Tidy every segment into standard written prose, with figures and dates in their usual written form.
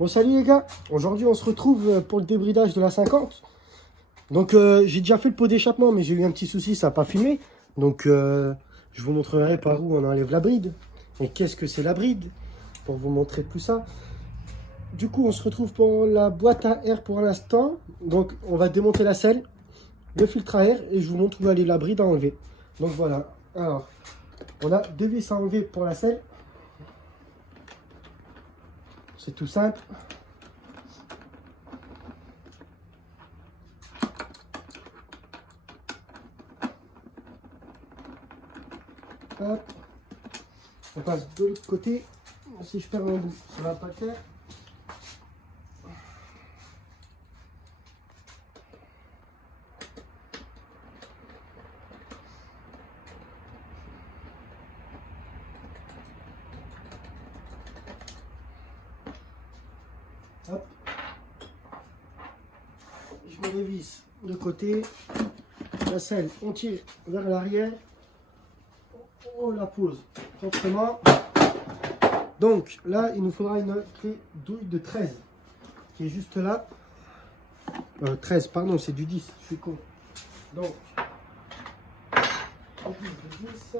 Bon salut les gars, aujourd'hui on se retrouve pour le débridage de la 50. Donc j'ai déjà fait le pot d'échappement mais j'ai eu un petit souci, ça n'a pas filmé. Donc je vous montrerai par où on enlève la bride. Et qu'est-ce que c'est la bride, pour vous montrer tout ça. Du coup on se retrouve pour la boîte à air pour l'instant. Donc on va démonter la selle, le filtre à air et je vous montre où aller la bride à enlever. Donc voilà, alors on a deux vis à enlever pour la selle. C'est tout simple. Hop. On passe de l'autre côté. Si je perds un bout, ça va pas le faire. Hop. Je mets les vis de côté. La selle, on tire vers l'arrière. On la pose proprement. Donc là, il nous faudra une clé douille de 13 qui est juste là. 13, pardon, c'est du 10, je suis con. Donc, on pose le 10.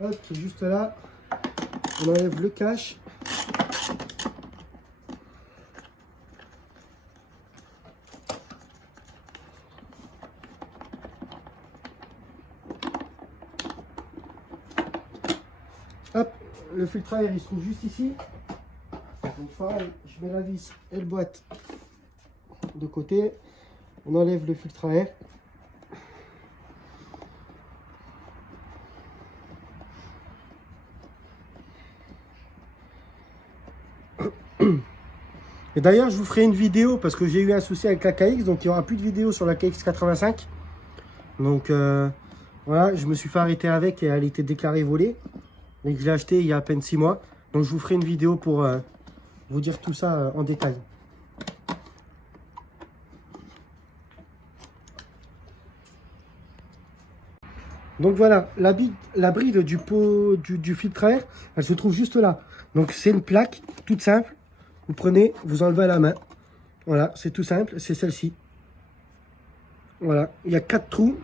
Hop, qui est juste là. On enlève le cache. Hop, le filtre à air il se trouve juste ici. Donc pareil, je mets la vis et le boîte de côté. On enlève le filtre à air. Et d'ailleurs, je vous ferai une vidéo parce que j'ai eu un souci avec la KX, donc il n'y aura plus de vidéo sur la KX 85. Donc voilà, je me suis fait arrêter avec et elle était déclarée volée. Donc je l'ai acheté il y a à peine 6 mois. Donc je vous ferai une vidéo pour vous dire tout ça en détail. Donc voilà, la bride du pot du filtre à air, elle se trouve juste là. Donc c'est une plaque toute simple. Vous prenez, vous enlevez à la main. Voilà, c'est tout simple, c'est celle-ci. Voilà, il y a 4 trous.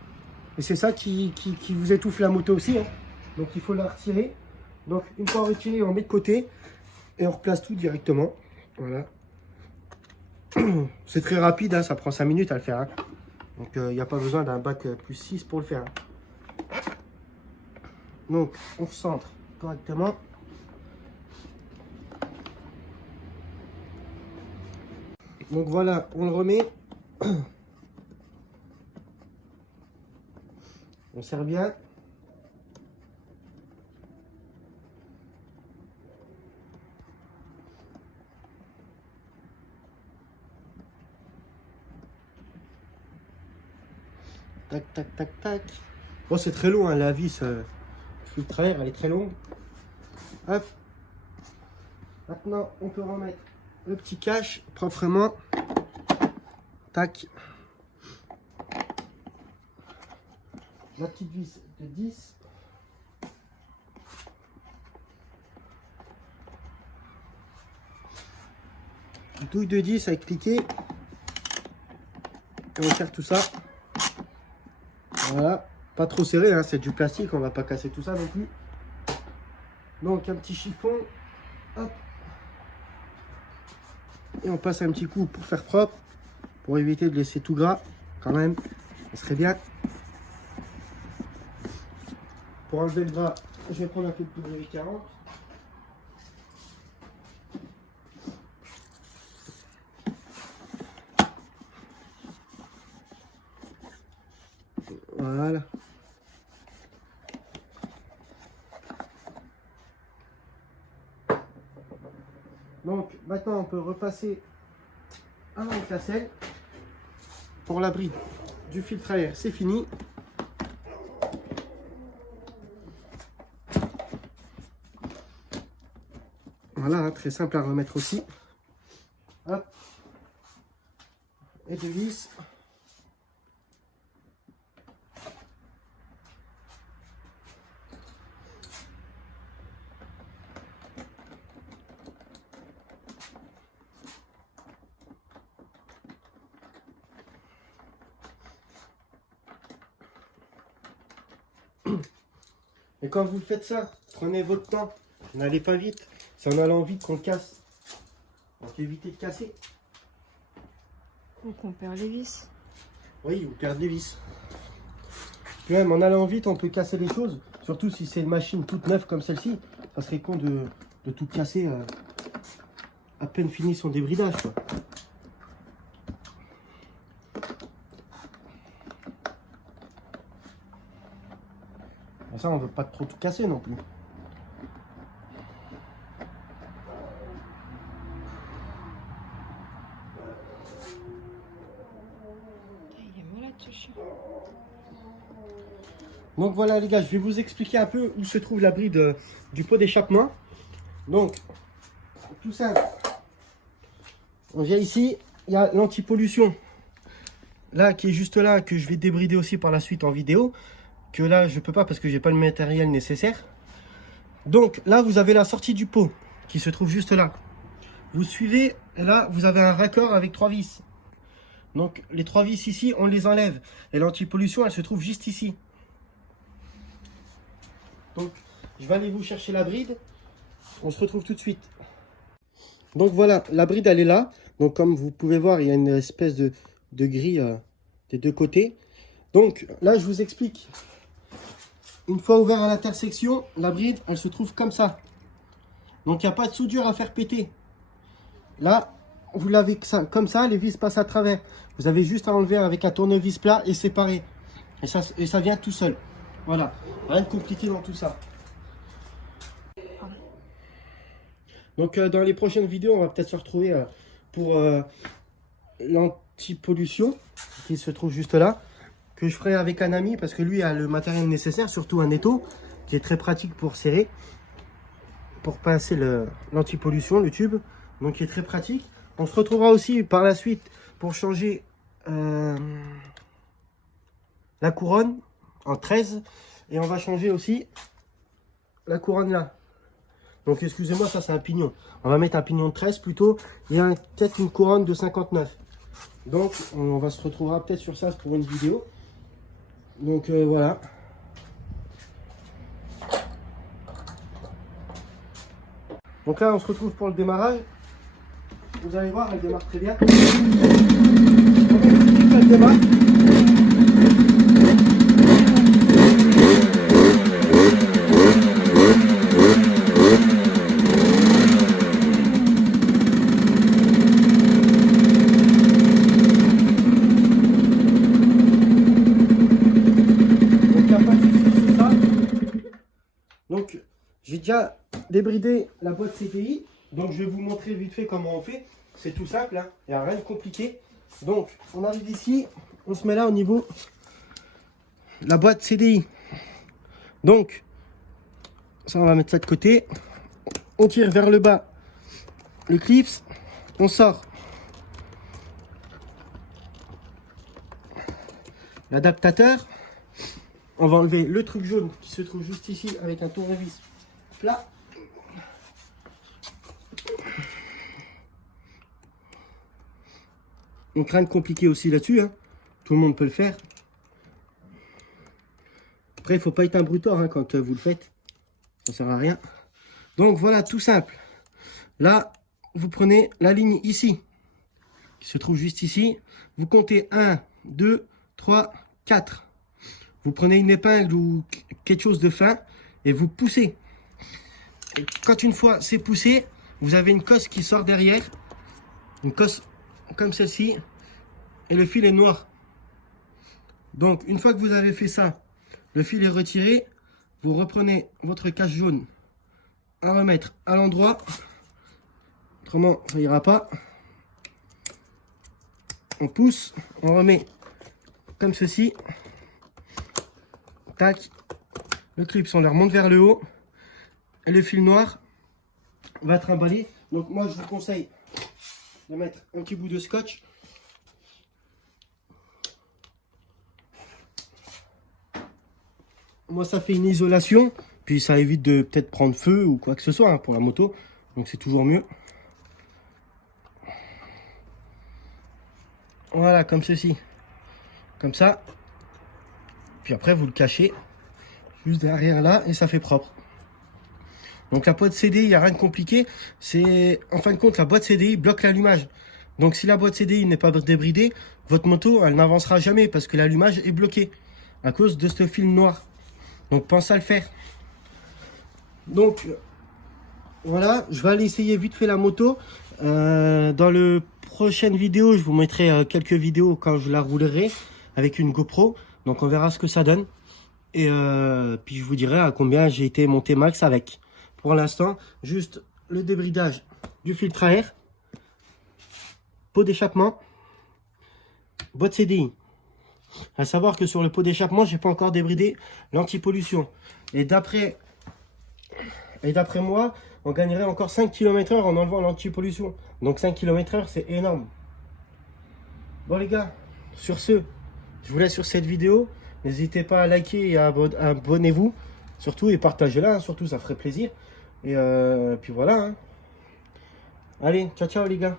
Et c'est ça qui vous étouffe la moto aussi. Hein. Donc il faut la retirer. Donc une fois retirée, on met de côté. Et on replace tout directement. Voilà. C'est très rapide, hein, ça prend 5 minutes à le faire. Hein. Donc il n'y a pas besoin d'un bac plus 6 pour le faire. Hein. Donc on recentre correctement. Donc voilà, on le remet. On serre bien. Tac, tac, tac, tac. Bon, c'est très long, hein, la vis filtre à air, elle est très longue. Hop. Maintenant, on peut remettre le petit cache proprement. Tac. La petite vis de 10. Douille de 10 avec cliquer. Et on serre tout ça. Voilà. Pas trop serré, hein, c'est du plastique, on va pas casser tout ça non plus. Donc un petit chiffon. Hop. Et on passe un petit coup pour faire propre. Pour éviter de laisser tout gras. Quand même. Ça serait bien. Pour enlever le gras, je vais prendre un peu de poudre de 40. Voilà. Donc maintenant on peut repasser avec la selle. Pour la bride du filtre à air, c'est fini. Voilà, hein, très simple à remettre aussi. Hop. Et de vis. Et quand vous faites ça, prenez votre temps. N'allez pas vite. C'est en allant vite qu'on casse. Donc évitez de casser. Donc on perd les vis. Oui, ou perdre les vis. Puis même en allant vite, on peut casser les choses. Surtout si c'est une machine toute neuve comme celle-ci. Ça serait con de tout casser à peine fini son débridage, quoi. Et ça, on veut pas trop tout casser non plus. Il est malade ce chien. Donc voilà les gars, je vais vous expliquer un peu où se trouve la bride du pot d'échappement. Donc, tout simple. On vient ici, il y a l'anti-pollution. Là, qui est juste là, que je vais débrider aussi par la suite en vidéo. Que là, je peux pas parce que j'ai pas le matériel nécessaire. Donc là, vous avez la sortie du pot qui se trouve juste là. Vous suivez, et là, vous avez un raccord avec 3 vis. Donc les 3 vis ici, on les enlève. Et l'anti-pollution, elle se trouve juste ici. Donc, je vais aller vous chercher la bride. On se retrouve tout de suite. Donc voilà, la bride, elle est là. Donc comme vous pouvez voir, il y a une espèce de grille des deux côtés. Donc là, je vous explique. Une fois ouvert à l'intersection, la bride, elle se trouve comme ça. Donc il n'y a pas de soudure à faire péter. Là, vous l'avez comme ça, les vis passent à travers. Vous avez juste à enlever avec un tournevis plat et séparer. Et ça vient tout seul. Voilà, rien de compliqué dans tout ça. Donc dans les prochaines vidéos, on va peut-être se retrouver pour l'anti-pollution qui se trouve juste là. Que je ferai avec un ami parce que lui a le matériel nécessaire, surtout un étau qui est très pratique pour serrer, pour passer l'anti-pollution, le tube. Donc qui est très pratique. On se retrouvera aussi par la suite pour changer la couronne en 13 et on va changer aussi la couronne là. Donc excusez-moi, ça c'est un pignon. On va mettre un pignon de 13 plutôt et peut-être une couronne de 59. Donc on va se retrouvera peut-être sur ça pour une vidéo. Donc voilà. Donc là on se retrouve pour le démarrage. Vous allez voir, elle démarre très bien. Elle démarre. Donc j'ai déjà débridé la boîte CTI. Donc je vais vous montrer vite fait comment on fait. C'est tout simple, hein. Il n'y a rien de compliqué. Donc on arrive ici, on se met là au niveau de la boîte CDI. Donc ça on va mettre ça de côté. On tire vers le bas le clips, on sort l'adaptateur. On va enlever le truc jaune qui se trouve juste ici avec un tournevis plat. Donc rien de compliqué aussi là-dessus, hein. Tout le monde peut le faire. Après, il ne faut pas être un bruteur hein, quand vous le faites. Ça ne sert à rien. Donc voilà, tout simple. Là, vous prenez la ligne ici, qui se trouve juste ici. Vous comptez 1, 2, 3, 4. Vous prenez une épingle ou quelque chose de fin et vous poussez. Et quand une fois c'est poussé, vous avez une cosse qui sort derrière. Une cosse comme celle-ci. Et le fil est noir. Donc, une fois que vous avez fait ça, le fil est retiré. Vous reprenez votre cache jaune à remettre à l'endroit. Autrement, ça ira pas. On pousse, on remet comme ceci. Tac. Le clip, on le remonte vers le haut. Et le fil noir va trimballer. Donc moi, je vous conseille de mettre un petit bout de scotch. Moi, ça fait une isolation. Puis ça évite de peut-être prendre feu ou quoi que ce soit hein, pour la moto. Donc c'est toujours mieux. Voilà, comme ceci. Comme ça. Puis après, vous le cachez. juste derrière là, et ça fait propre. Donc la boîte CDI, il n'y a rien de compliqué. C'est en fin de compte, la boîte CDI bloque l'allumage. Donc si la boîte CDI n'est pas débridée, votre moto, elle n'avancera jamais parce que l'allumage est bloqué à cause de ce film noir. Donc pensez à le faire. Donc voilà, je vais aller essayer vite fait la moto. Dans le prochaine vidéo, je vous mettrai quelques vidéos quand je la roulerai avec une GoPro. Donc on verra ce que ça donne. Et puis je vous dirai à combien j'ai été monté max avec. Pour l'instant, juste le débridage du filtre à air, pot d'échappement, boîte CDI. À savoir que sur le pot d'échappement, j'ai pas encore débridé l'anti-pollution. Et d'après moi, on gagnerait encore 5 km/h en enlevant l'anti-pollution. Donc 5 km/h, c'est énorme. Bon les gars, sur ce, je vous laisse sur cette vidéo. N'hésitez pas à liker et à abonnez-vous. Surtout, et partagez-la, hein, surtout, ça ferait plaisir. Et puis voilà. Hein. Allez, ciao ciao les gars.